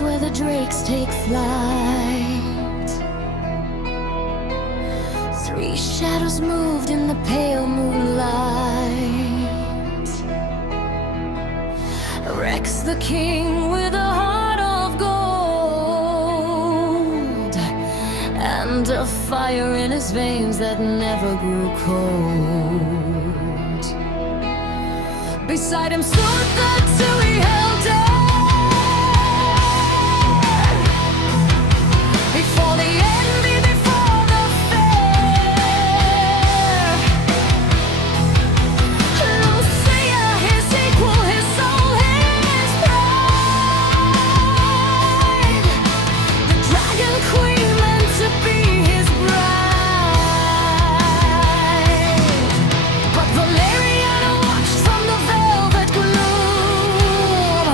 where the drakes take flight. Three shadows moved in the pale moonlight. Rex the king with a heart of gold, and a fire in his veins that never grew cold. Beside him stood the two he held dear. Before the envy, before the fear, Lucia, his equal, his soul, his pride. The dragon queen meant to be his bride. But Valeriana watched from the velvet gloom,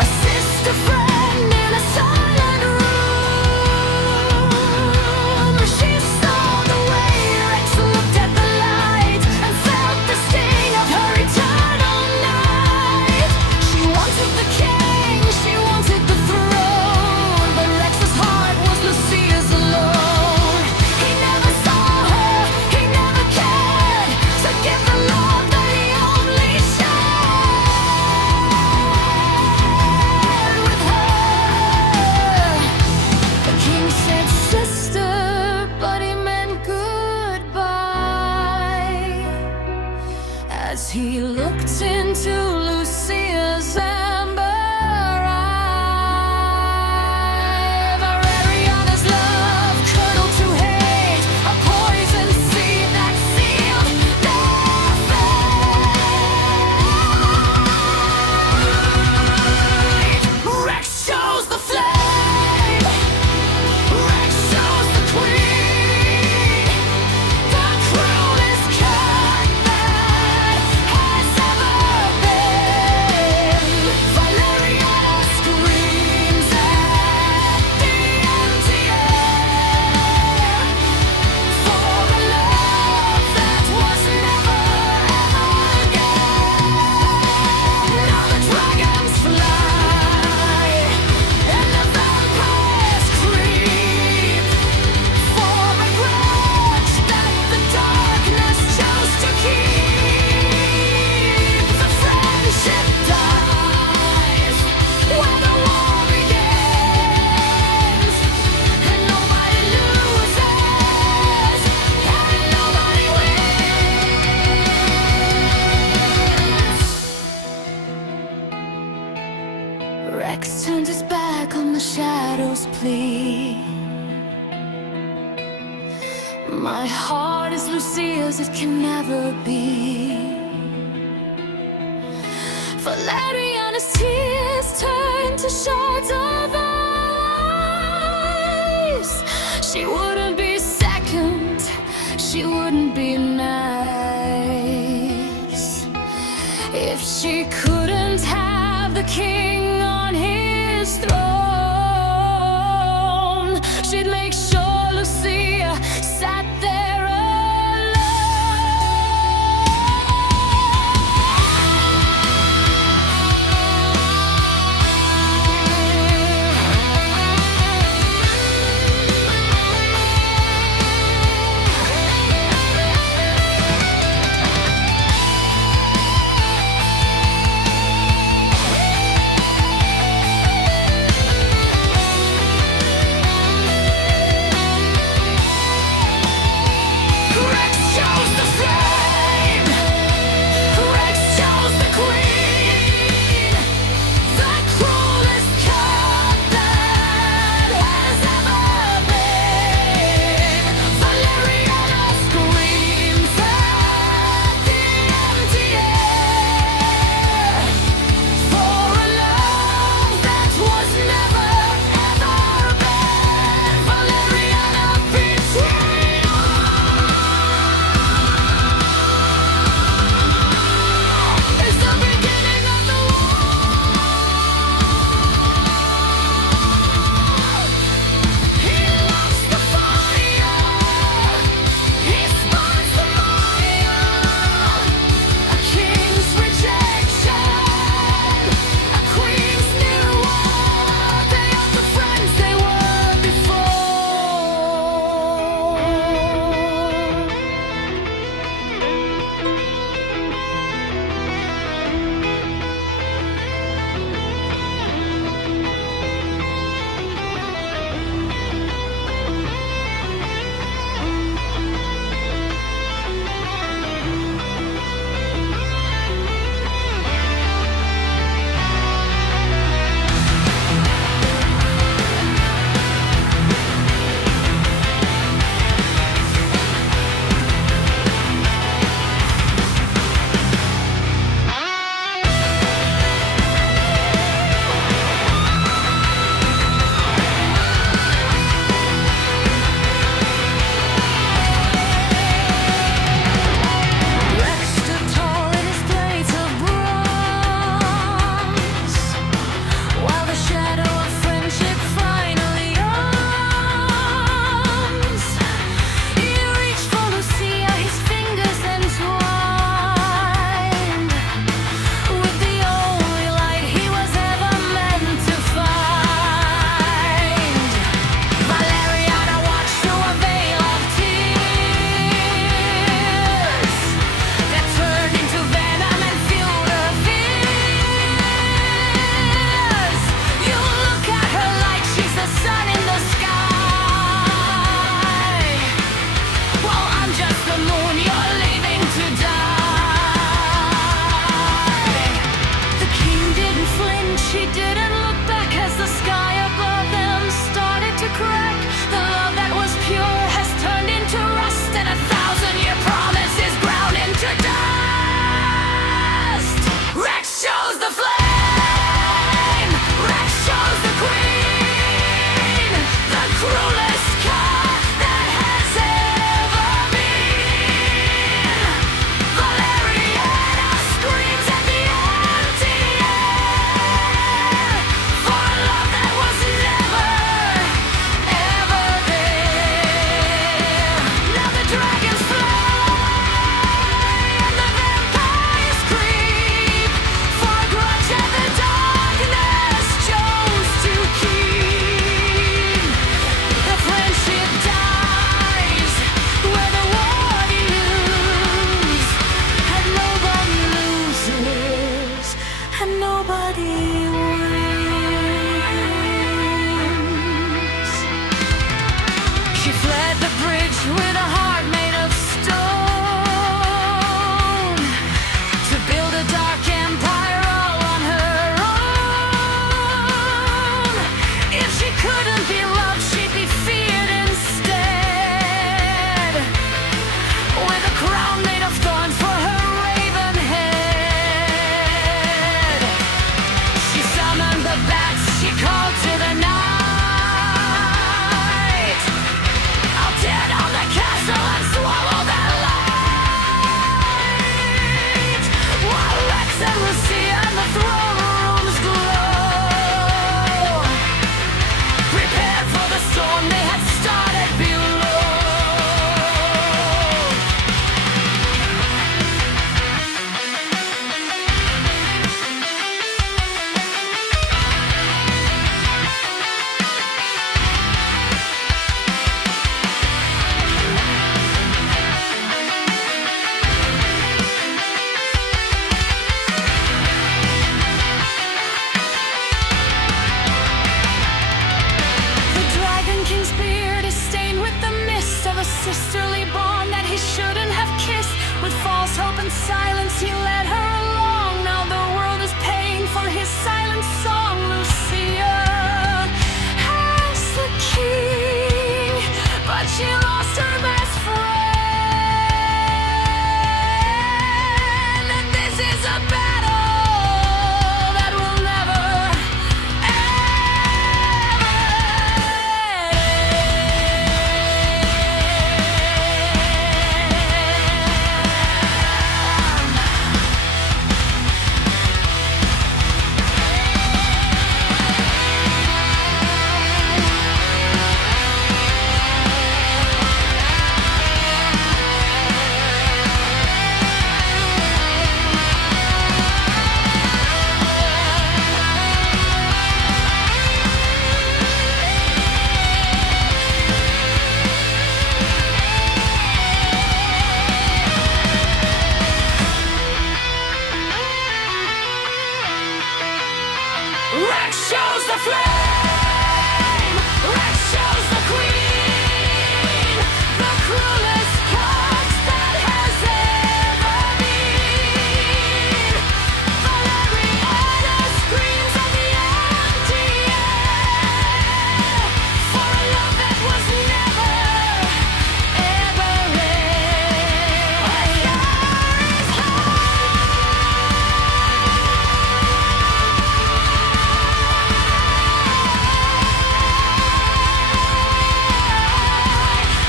a sister friend in a silent room. She saw the way Rex looked at the light and felt the sting of her eternal night. She wanted the king, she wanted the throne, but Rex's heart was Lucia's alone. He never saw her, he never cared to give the love that he only shared with her. The king said sister, but he meant goodbye, as he looked into Lucia's amber eye. Valeriana's love curdled to hate, a poison seed that sealed their fate. Rex shows the flame, Rex shows the queen, the cruelest cat that has ever been. Valeriana screams at the empty air for a love that was never ever again. Now the dragons fly and the vampires creep for regret that the darkness chose to keep. The friendship dies where the war begins, and nobody loses and nobody wins. Rex turned his back on the shadow's plea. My heart is Lucia's, it can never be. Valeriana's tears turned to shards of ice. She wouldn't be second, she wouldn't be nice, if she couldn't have the king on his throne. She'd make sure Lucia sat there alone. silence he led her along. Now the world is paying for his silent song. Lucia has the king, but she lost her best friend. And this is a battle that will never Rex shows the flame. Rex shows the queen. The cruelest cards that has ever been. Valeriana screams at the empty air for a love that was never, ever real. A star is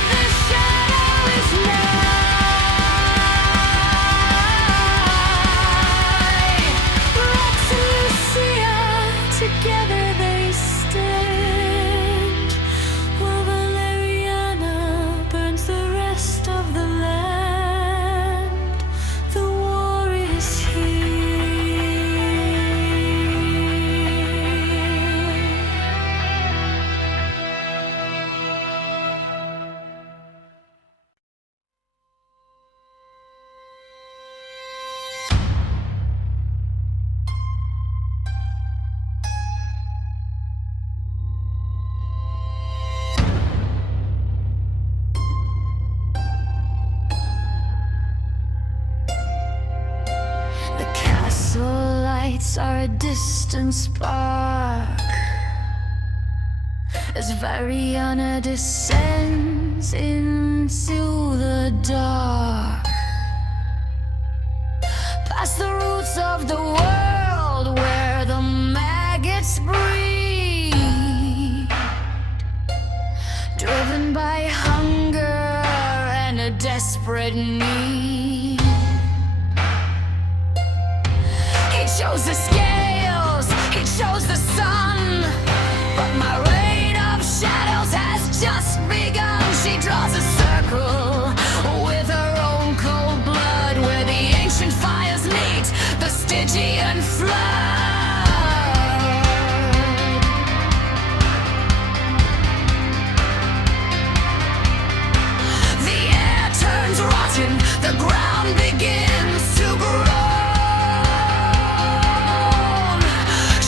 the shadow is night. Rex and Lucia, together they stand, while Valeriana burns the rest of the land. The war is here. The castle lights are a distant spark as Variana descends into the dark, past the roots of the world where the maggots breed, driven by hunger and a desperate need. He chose the scales, he chose the sun, but my reign of shadows has just begun. She draws a circle with her own cold blood, where the ancient fires meet the Stygian flood. The air turns rotten, the ground begins to groan.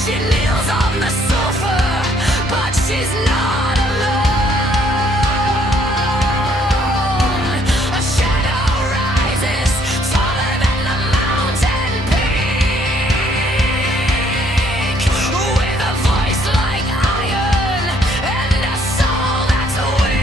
She kneels on the sofa, but she's not alone. A shadow rises, taller than the mountain peak, with a voice like iron and a soul that's weak.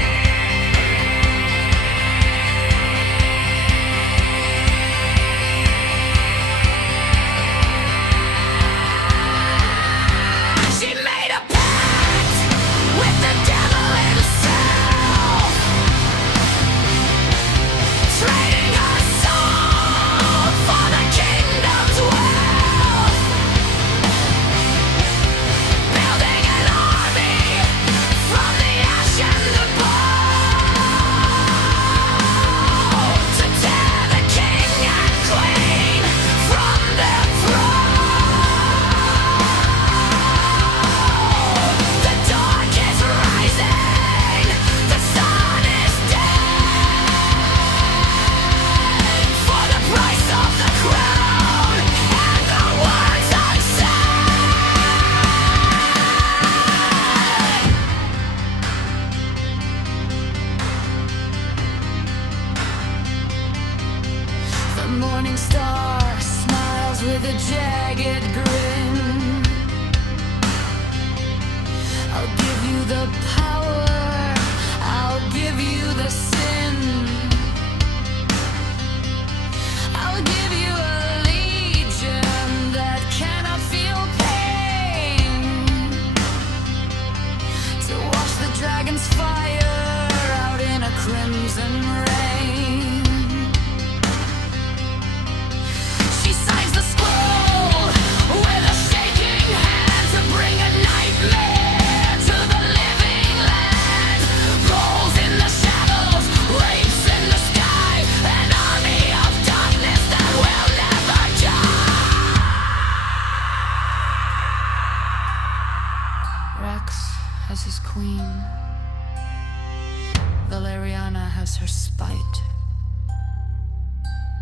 She made a pact with the the power, I'll give you the sin. I'll give you a legion that cannot feel pain, to wash the dragon's fire out in a crimson rain. She signs the scroll with a shaking hand to bring a nightmare to the living land. Rolls in the shadows, rapes in the sky, an army of darkness that will never die. Rex has his queen. Valeriana has her spite.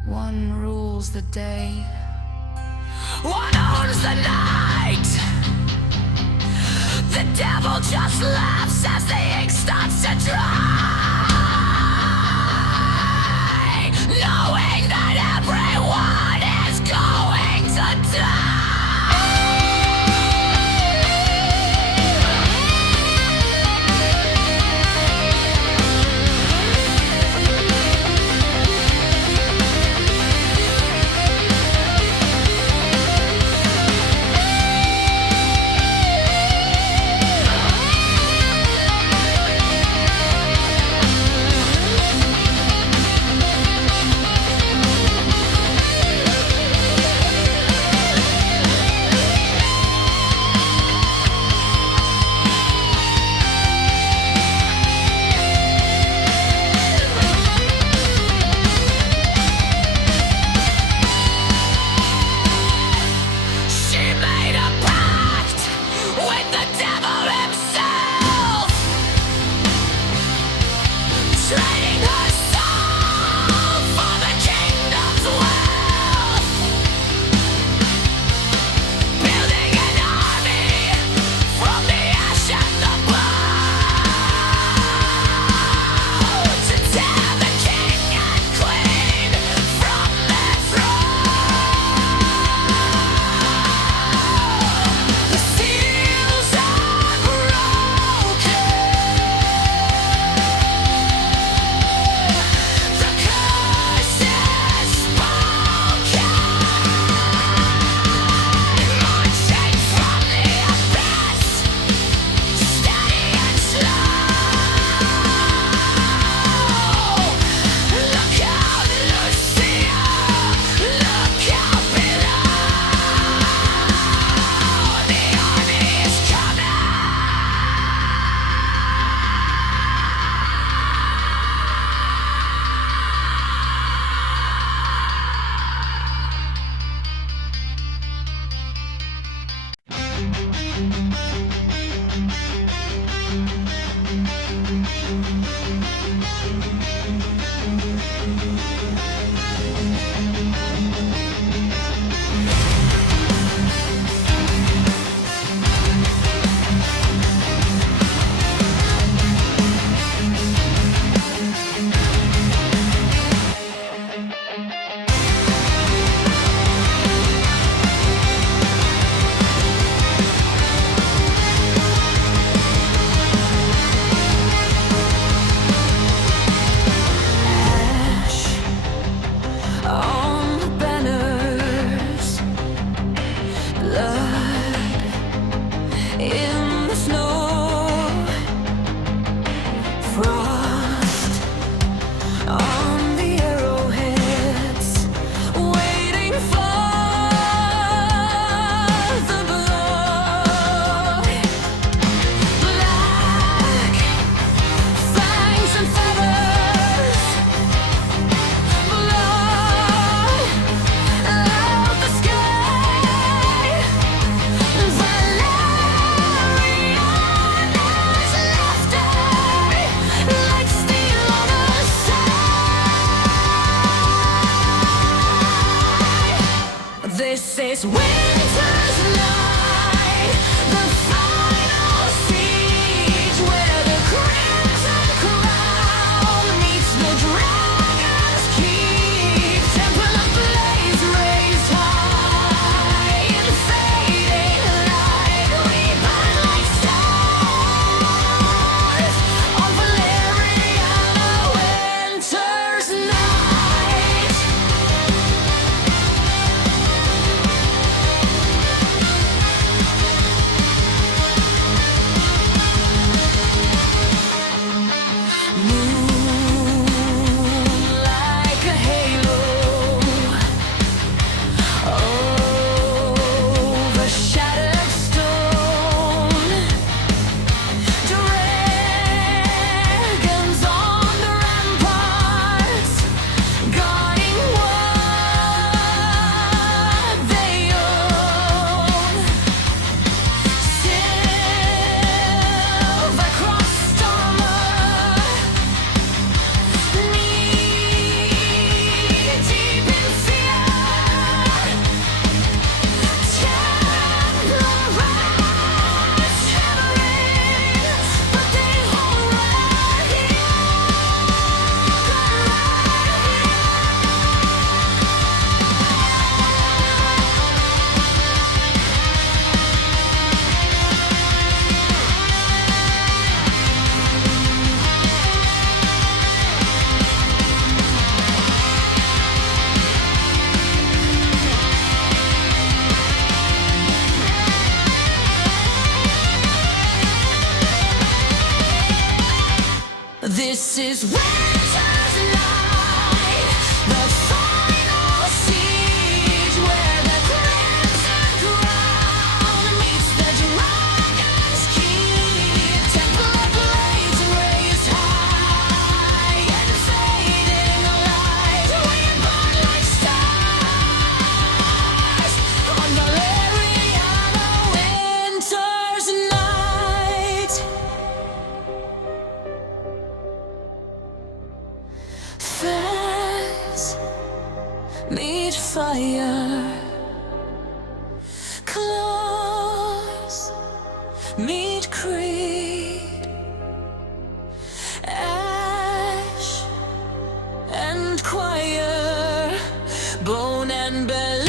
One rules the day, one owns the night. The devil just laughs as the ink starts to dry, knowing that everyone is going to die. This is winter's night, the final siege, where the crimson crown meets the dragon's key. Temple of blades raised high and fading light. We burn like stars on Valeriana winter's night. Fans meet fire, claws meet creed, ash and choir, bone and belly.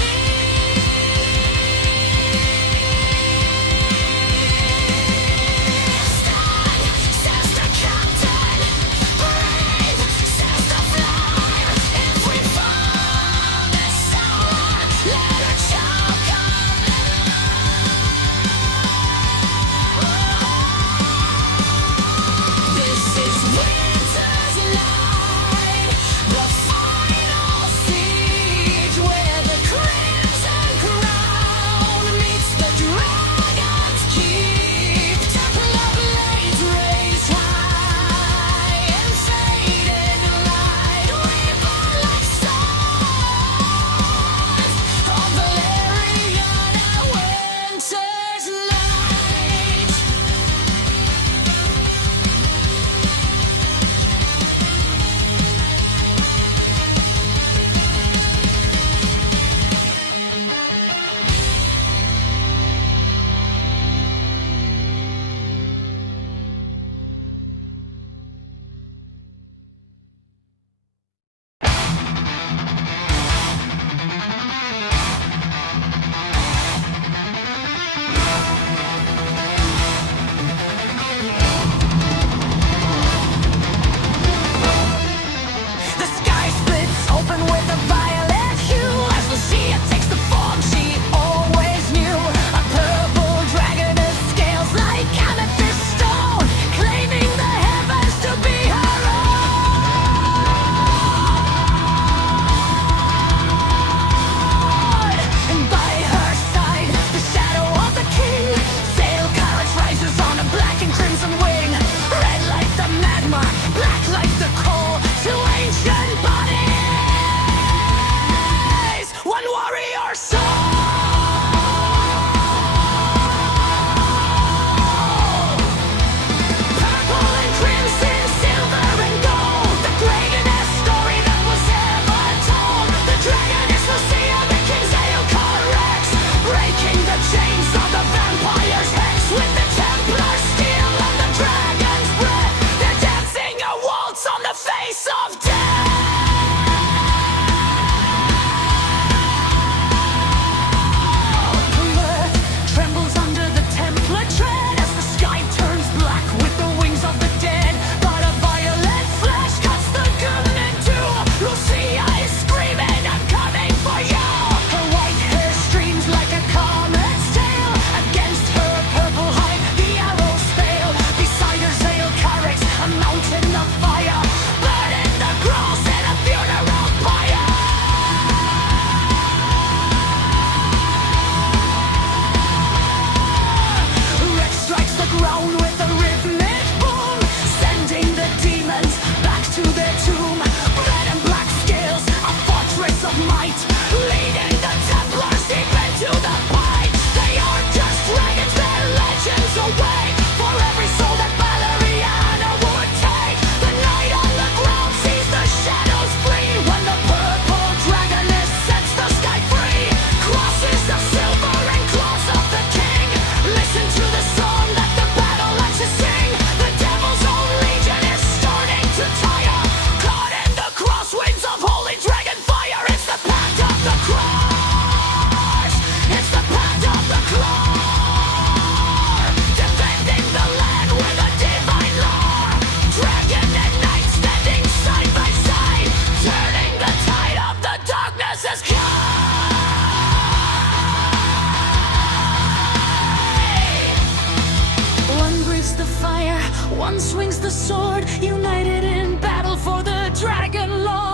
the fire, one swings the sword, united in battle for the Dragon Lord.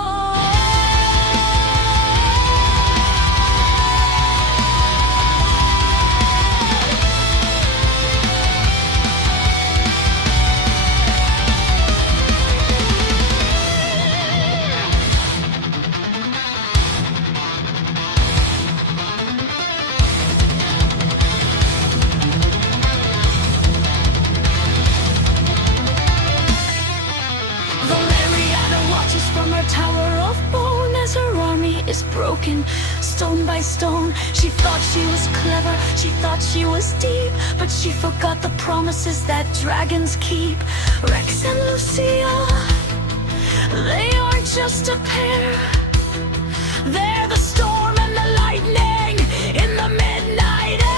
From her tower of bone as her army is broken stone by stone. She thought she was clever, she thought she was deep, but she forgot the promises that dragons keep. Rex and Lucia, they aren't just a pair, they're the storm and the lightning in the midnight air.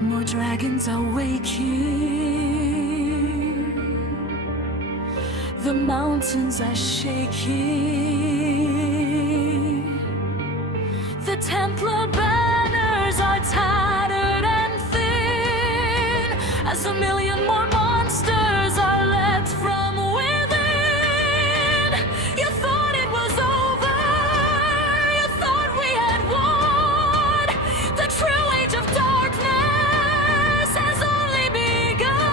More dragons are waking, the mountains are shaking, Templar banners are tattered and thin, as a million more monsters are let from within. You thought it was over, you thought we had won. The true age of darkness has only begun.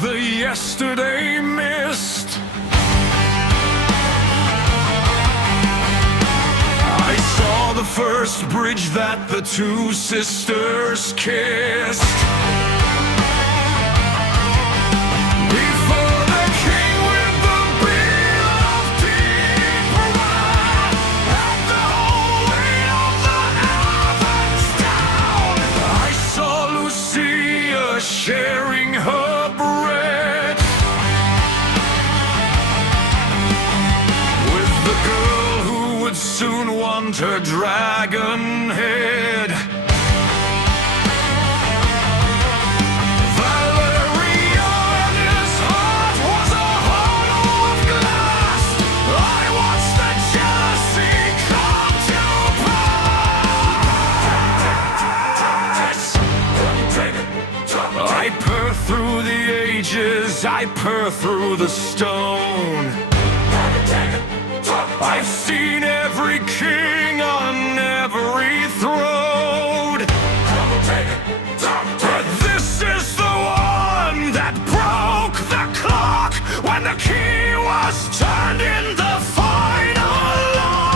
The yesterday mist. I saw the first bridge that the two sisters kissed. Before the king with the beard of deep blood had the whole weight of the heavens down. I saw Lucia sharing her bread with the girl who would soon want her dragon head. Valeriana's heart was a hollow of glass. I watched the jealousy come to pass. I purr through the ages, I purr through the stone. I've seen every king on every throne, but this is the one that broke the clock when the key was turned in the final lock.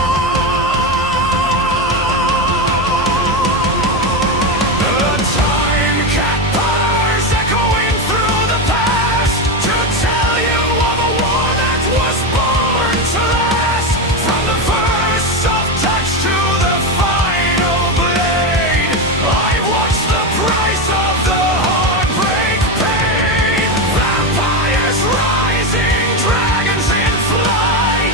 The time cat purrs echoing through the past to tell you of a war that was born to last. From the first soft touch to the final blade, I've watched the price of the heartbreak paid. Vampires rising, dragons in flight.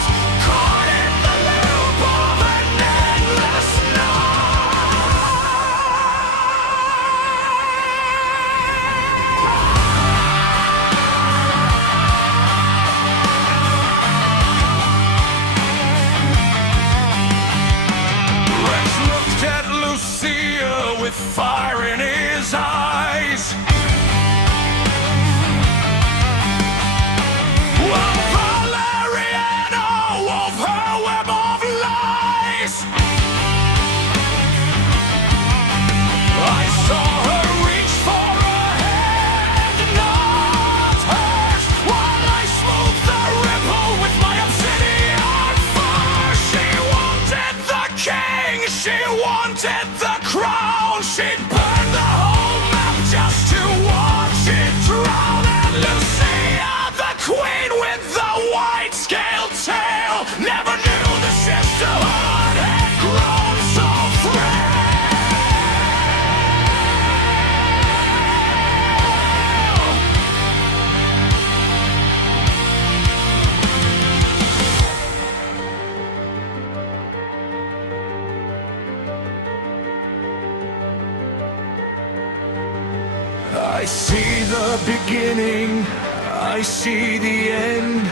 I see the end.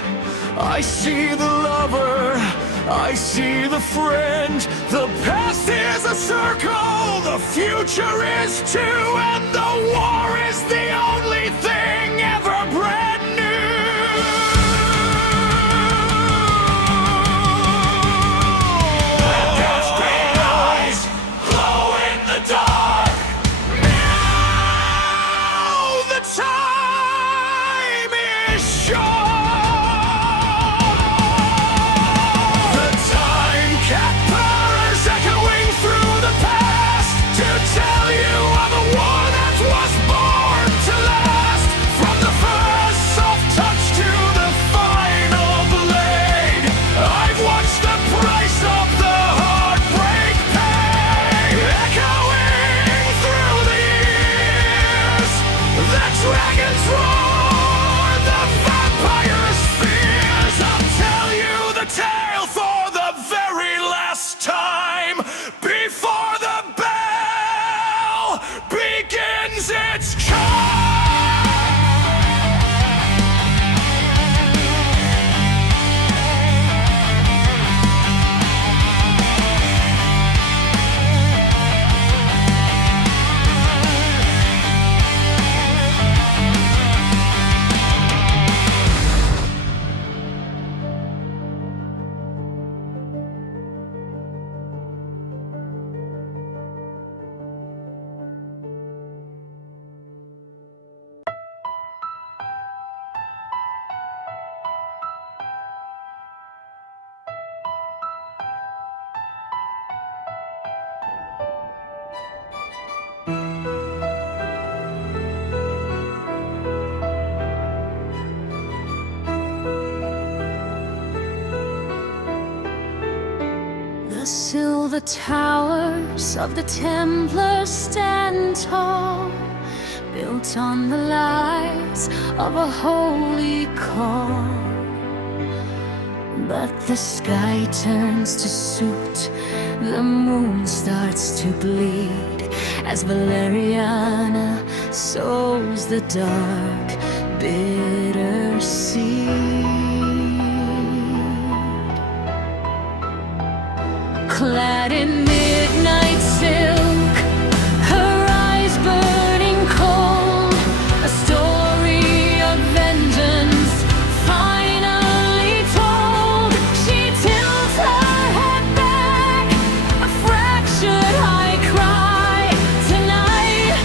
I see the lover, I see the friend. The past is a circle, the future is too, and the war is the only thing ever brand new. And there's green eyes glow in the dark. Now the time is short. Dragons roar, the vampire's fears. I'll tell you the tale for the very last time before the bell begins its chime. The silver towers of the Templars stand tall, built on the lies of a holy call. But the sky turns to soot, the moon starts to bleed, as Valeriana sows the dark, bitter seed. Clad in midnight silk, her eyes burning cold, a story of vengeance finally told. She tilts her head back, a fractured I cry. Tonight,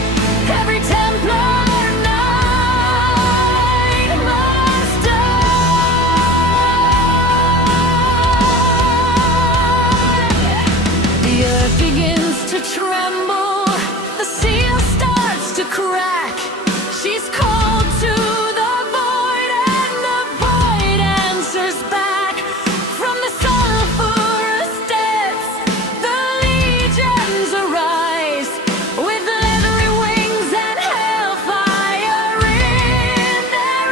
every Templar knight must die. The earth begins to tremble, the seal starts to crack. She's called to the void, and the void answers back. From the sulphurous depths, the legions arise, with leathery wings and hellfire in their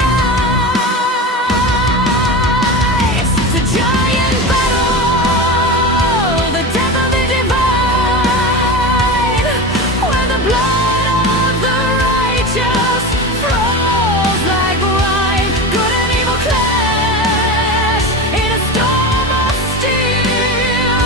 eyes. The giant battle, the death of the divine, where the blood of the righteous flows like wine. Good and evil clash in a storm of steel,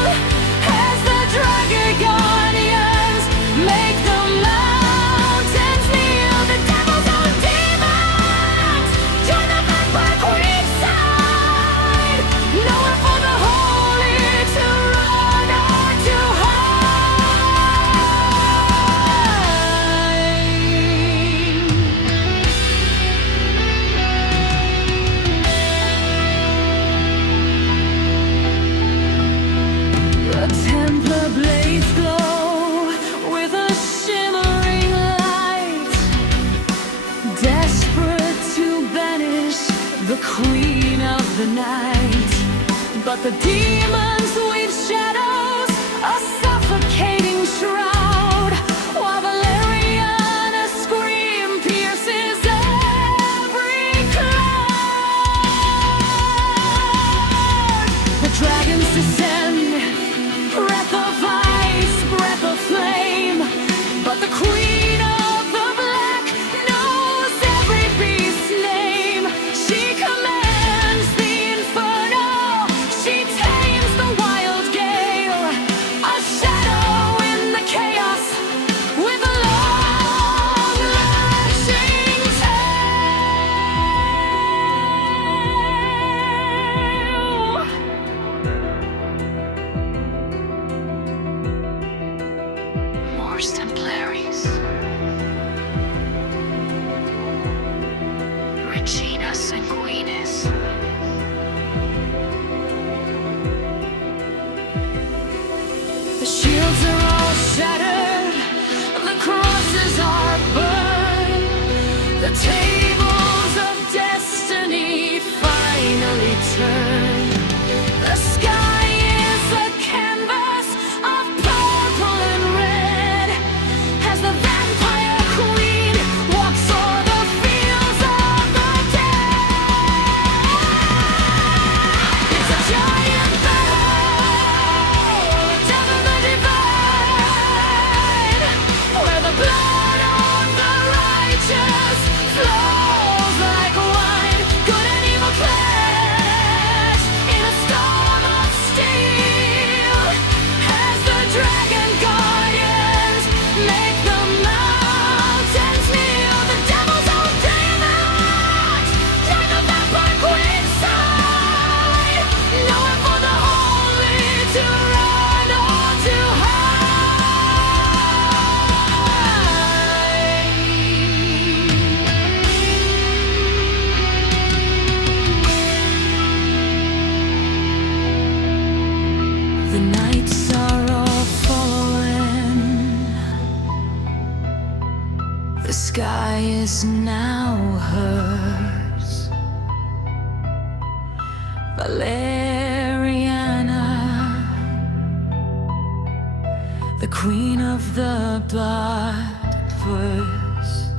as the dragon guardians make the mountains kneel. The devil's own demons join the vampire queen's side, nowhere for the holy to run or to hide. The Templar blades glow with a shimmering light, desperate to banish the queen of the night. But the demons weave shadows, a suffocating shroud, while Valeriana's scream pierces every cloud. The dragons descend, breath of ice, breath of flame. But the queen of the black knows every beast's name. Regina Sanguinis. The shields are all shattered, the crosses are burned, the tables of destiny finally turn. The sky is a canvas of purple and red as the vampire queen walks o'er the fields of the dead. It's a giant battle, the death of the divine, where the blood of the righteous flows like wine. Good and evil clash in a storm of steel as the dragon guardians make the mountains kneel. The devil's own demons join the vampire queen's side, knowing for the holy to run or to hide. The nights are all falling. The sky is now hers. Valeriana, the queen of the blood verse.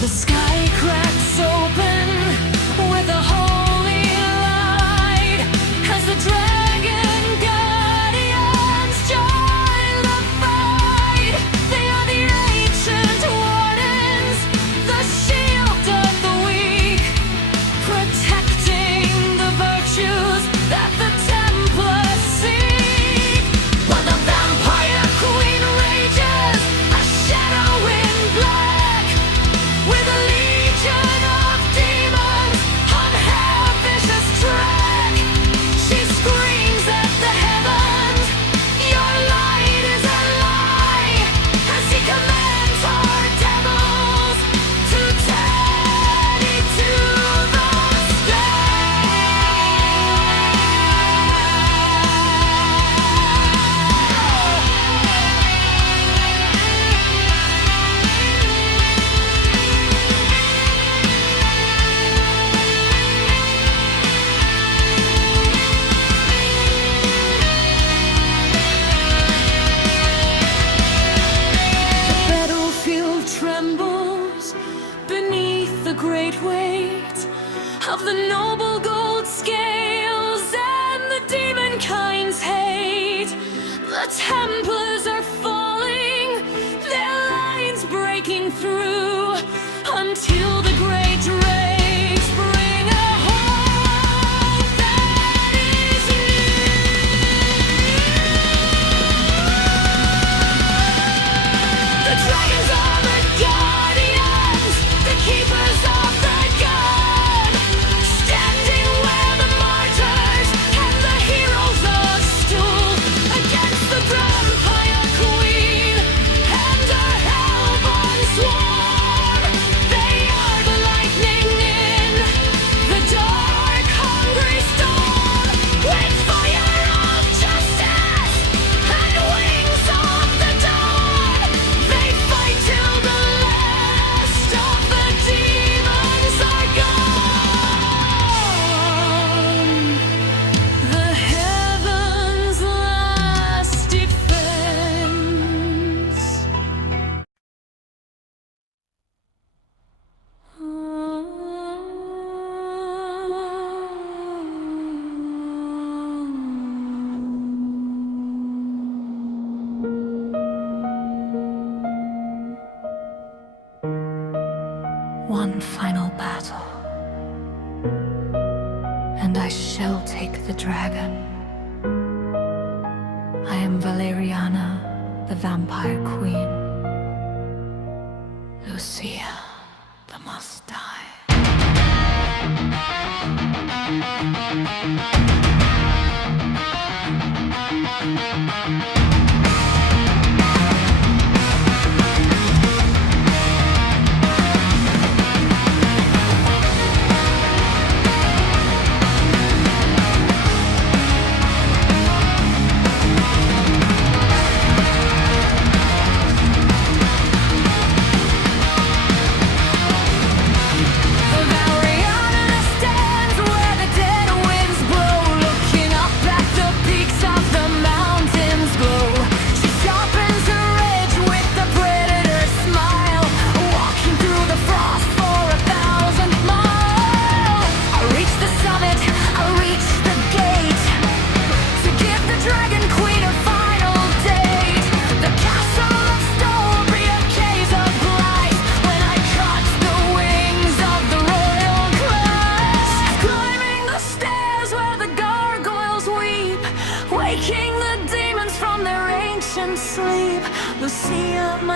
The sky cracks open with a holy light as the dragon guardians join the fight. They are the ancient wardens, the shield of the weak, protecting the virtues that the Templars seek. While the vampire queen rages, a shadow in black, with a legion of demons on her vicious track. She screams at the heavens, your light is a lie, as he commands her devils to journey to the The battlefield trembles beneath the great weight of the noble gold scales and the demon kind's hate. The Templars are falling, their lines breaking through, until the great drakes bring a hope that is new. The dragons are the guardians, the keepers of the gun, standing where the martyrs and the heroes are stood against the vampire queen and her hellborn swarm. They are the lightning in the dark, hungry storm, with fire of justice and wings of the dawn. They fight till the last of the demons are gone. The heavens' last defense. One final battle, and I shall take the dragon. I am Valeriana, the vampire queen. Lucia, the must die.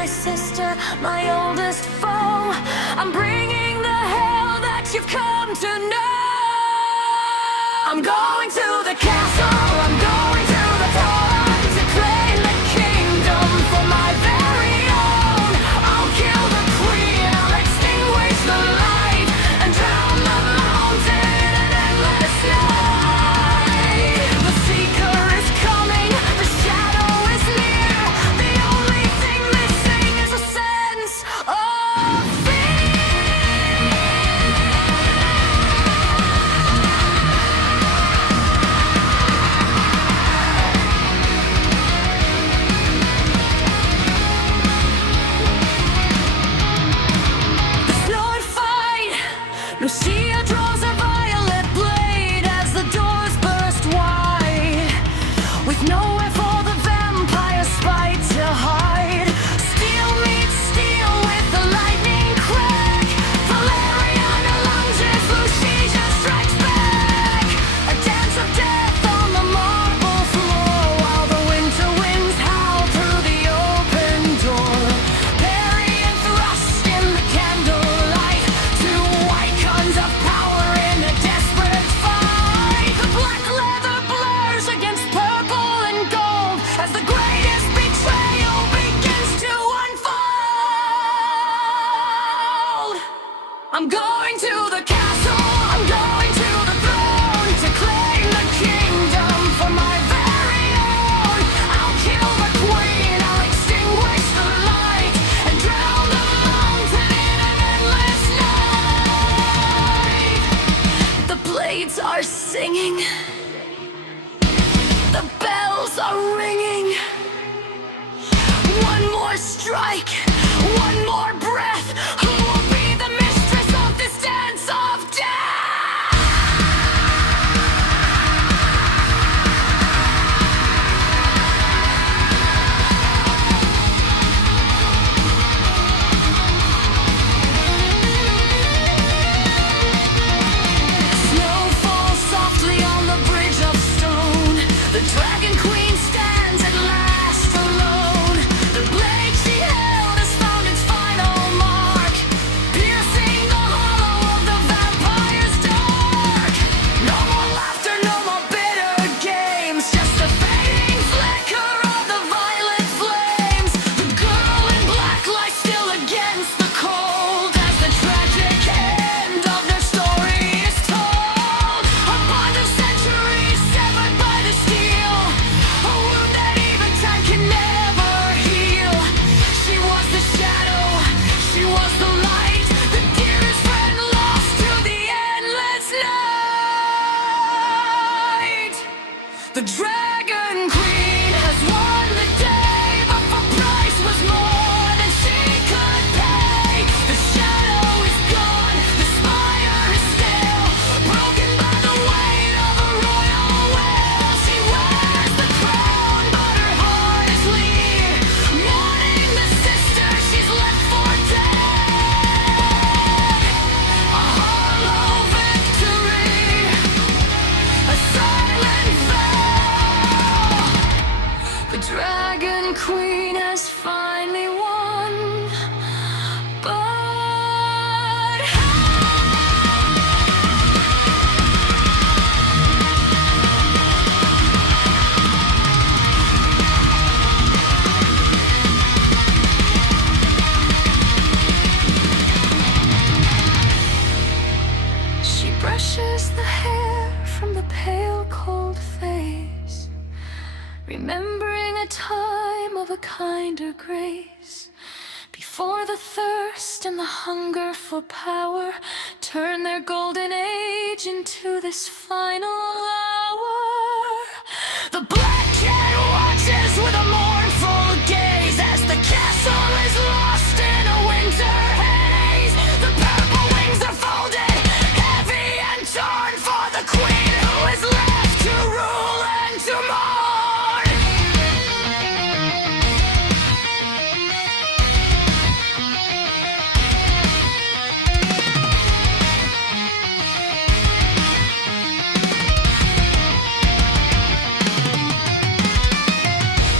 my sister, my oldest foe. I'm bringing the hell that you've come to know. I'm going to the castle, I'm going to the throne to claim the kingdom for my very own. I'll kill the queen, I'll extinguish the light and drown the mountain in an endless night. The seeker is coming, the shadow is near. The only thing missing is a sense of fear. Sword fight. Lucia draws her violet blade as the doors burst wide, with nowhere for the vampire's spite to hide. Steel meets steel with the lightning crack. Valerian lunges, Lucia strikes back. A dance of death on the marble floor, while the winter winds howl through the open door. Parry and thrust in the candlelight, two icons of power in a desperate fight. The black leather blurs against purple and gold as the greatest betrayal begins to unfold. I'm going to the castle, I'm going to the throne to claim the kingdom for my very own. I'll kill the queen, I'll extinguish the light and drown the mountain in an endless night. The blades are singing, the bells are ringing. One more strike, one more breath. Who will be the mistress of this dance of death? Snow falls softly on the bridge of stone. The dragon queen stands at last alone. The blade she held has found its final mark, piercing the hollow of the vampire's dark. No more laughter, no more bitter games, just a fading flicker of the violet flames. The girl in black lies still against the cold as the tragic end of their story is told. A bond of centuries severed by the steel, a wound that even time can never heal. She was the shadow, she was the light, the dearest friend lost to the endless night. The Dragon Queen has won the day, but for price was more than she could pay. The shadow is gone, the spire is still broken by the weight of a royal will. She wears the crown, but her heart is lean, mourning the sister she's left for dead. A hollow victory, a silent fall. The Dragon Queen has finally won, but she brushes the hair from the pale, cold face, remembering a time of a kinder grace, before the thirst and the hunger for power turn their golden age into this final hour. The Black Cat watches with a mournful gaze as the castle is lost in a winter haze. The purple wings are folded, heavy and torn, for the queen who is left to rule and to mourn.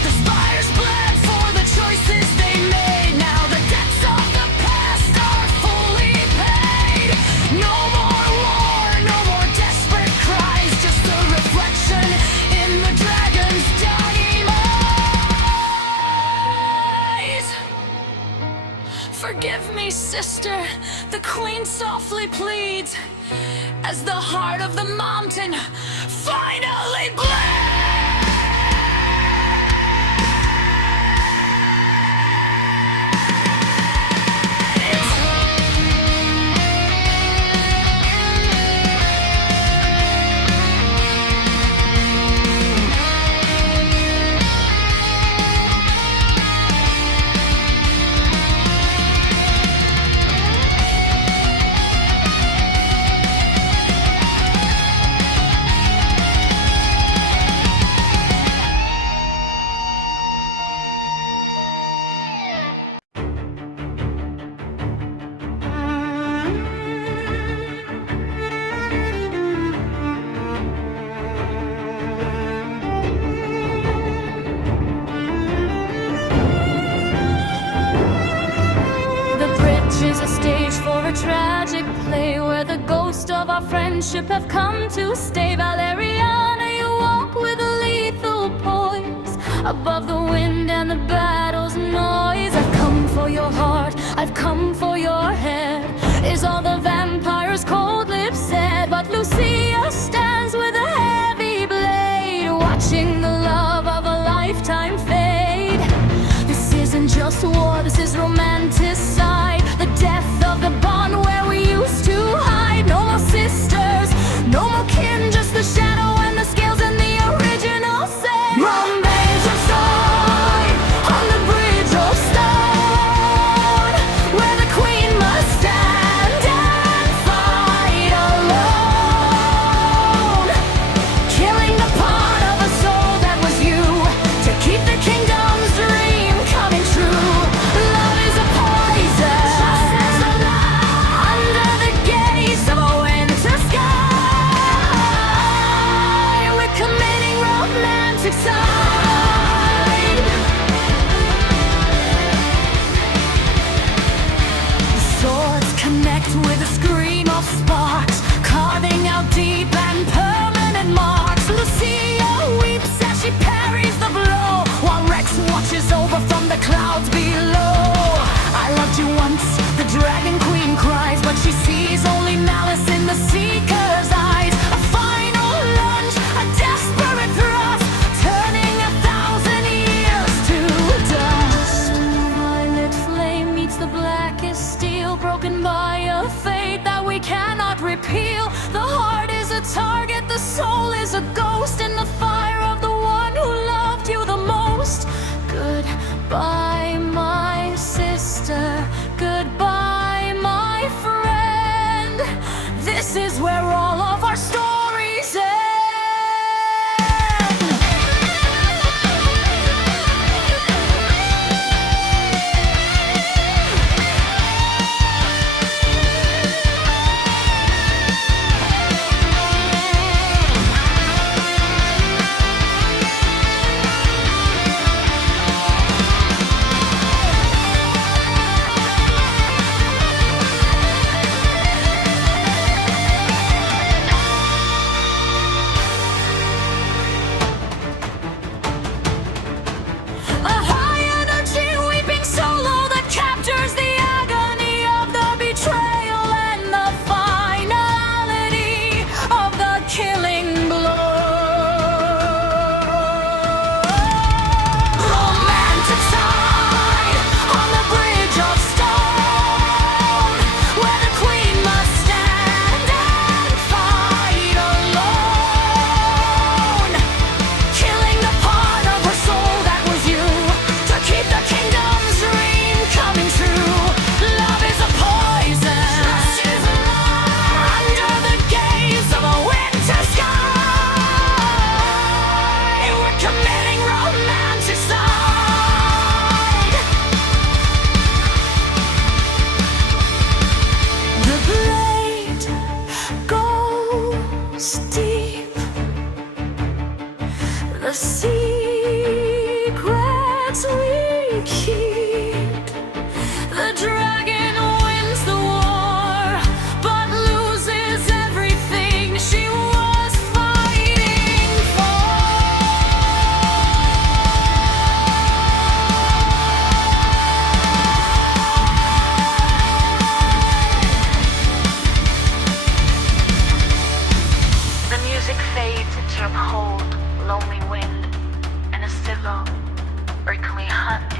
The spires bled for the choices they made. sister, the queen softly pleads as the heart of the mountain finally bleeds. Is a stage for a tragic play where the ghosts of our friendship have come to stay. Valeriana, you walk with a lethal poise above the wind and the battle's noise. I've come for your heart, I've come for your head, is all the vampire's cold lips said. But Lucia stands with a heavy blade, watching the love of a lifetime fade. This isn't just war, this is romanticide, the death of the bond where we used to hide. No more sisters, no more kin, just the shadow and the scales and the original sin. Remains of Troy on the bridge of stone, where the queen must stand and fight alone, killing the part of a soul that was you, to keep the kingdom's dream coming true. Love is a poison under the gaze of a winter sky. We're committing romantic side. The swords connect with a scream of sparks, carving out deep and permanent marks. Lucia weeps as she parries the blow, while Rex watches over from the clouds below. I loved you once, the dragon queen cries, but she sees only malice in the seeker's eyes. A final lunge, a desperate thrust, turning 1,000 years to dust. Violet flame meets the blackest steel, broken by a fate that we cannot repeal. The heart is a target, the soul is a ghost, in the fire of the one who loved you the most. Goodbye, my sister, goodbye, my friend. This is where all of our stories end. A high energy weeping solo that captures the agony of the betrayal and the finality of the killing blow. Romantic side on the bridge of stone, where the queen must stand and fight alone, killing the part of her soul that was you, to keep the kingdom's dream coming true. Love is a poison under the gaze of a winter sky. We're committing romanticide. The blade goes deep, the secrets we keep. The dragon wins the war, but loses everything she was fighting for. cold, lonely wind, and a civil, earthly hunt